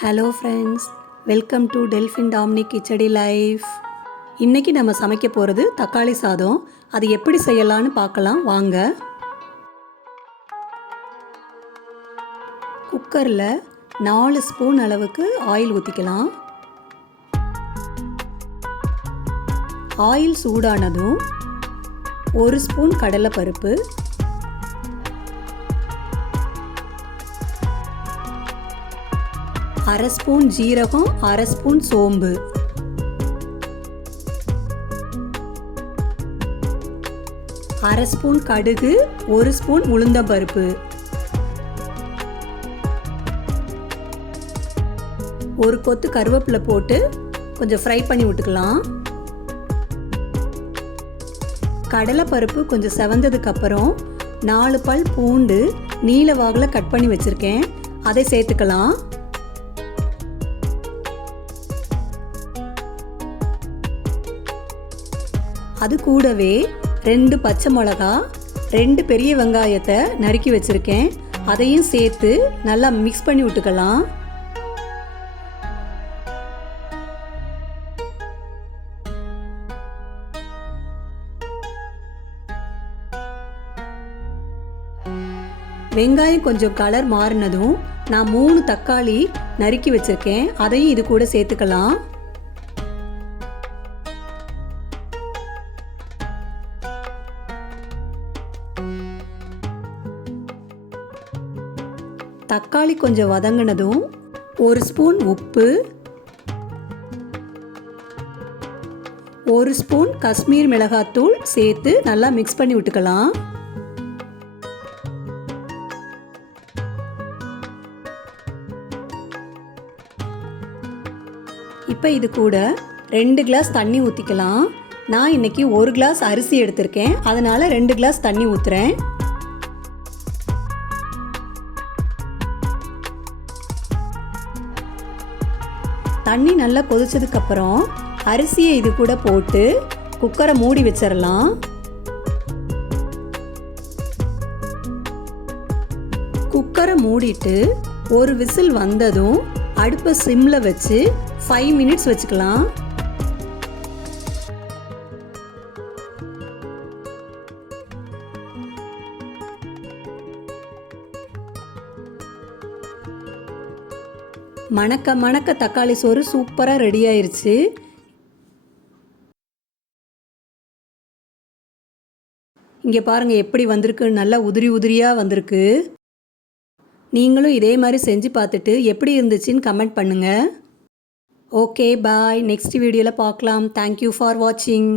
Hello friends welcome to Delphin Domini khichdi life இன்றைக்கி நம்ம சமைக்க போகிறது தக்காளி சாதம். அது எப்படி செய்யலான்னு பார்க்கலாம். வாங்க. குக்கரில் நாலு ஸ்பூன் அளவுக்கு ஆயில் ஊற்றிக்கலாம் ஆயில் சூடானதும் ஒரு ஸ்பூன் கடலைப்பருப்பு அரை ஸ்பூன் ஜீரகம் அரை ஸ்பூன் சோம்பு. அரை ஸ்பூன் கடுகு ஒரு ஸ்பூன் உளுந்தம்பருப்பு ஒரு கொத்து கருவேப்பிலை போட்டு கொஞ்சம் ஃப்ரை பண்ணி விட்டுக்கலாம். கடலைப்பருப்பு கொஞ்சம் செவந்ததுக்கு அப்புறம் நாலு பல் பூண்டு நீல வாகில் கட் பண்ணி வச்சுருக்கேன். அதை சேர்த்துக்கலாம். அது கூடவே ரெண்டு பச்சை மிளகா ரெண்டு பெரிய வெங்காயத்தை நறுக்கி வச்சுருக்கேன். அதையும் சேர்த்து நல்லா மிக்ஸ் பண்ணி விட்டுக்கலாம். வெங்காயம் கொஞ்சம் கலர் மாறினதும் நான் மூணு தக்காளி நறுக்கி வச்சுருக்கேன். அதையும் இது கூட சேர்த்துக்கலாம். தக்காளி கொஞ்சம் வதங்கினதும் ஒரு ஸ்பூன் உப்பு ஒரு ஸ்பூன் காஷ்மீர் மிளகாத்தூள் சேர்த்து நல்லா மிக்ஸ் பண்ணி விட்டுக்கலாம். இப்போ இது கூட ரெண்டு கிளாஸ் தண்ணி ஊற்றிக்கலாம் நான் இன்னைக்கு ஒரு கிளாஸ் அரிசி எடுத்திருக்கேன். அதனால் ரெண்டு கிளாஸ் தண்ணி ஊற்றுறேன் தண்ணி நல்லா கொதிச்சதுக்கப்புறம் அரிசியை இது கூட போட்டு குக்கரை மூடி வச்சிடலாம் குக்கரை மூடிட்டு ஒரு விசில் வந்ததும் அடுப்பை சிம்மில் வச்சு ஃபைவ் மினிட்ஸ் வச்சுக்கலாம். மணக்க மணக்க தக்காளி சோறு சூப்பராக ரெடி ஆயிருச்சு. இங்கே பாருங்கள் எப்படி வந்திருக்கு. நல்லா உதிரி உதிரியாக வந்திருக்கு. நீங்களும் இதே மாதிரி செஞ்சு பார்த்துட்டு எப்படி இருந்துச்சுன்னு கமெண்ட் பண்ணுங்கள் ஓகே பாய் நெக்ஸ்ட் வீடியோவில் பார்க்கலாம். தேங்க்யூ ஃபார் வாட்சிங்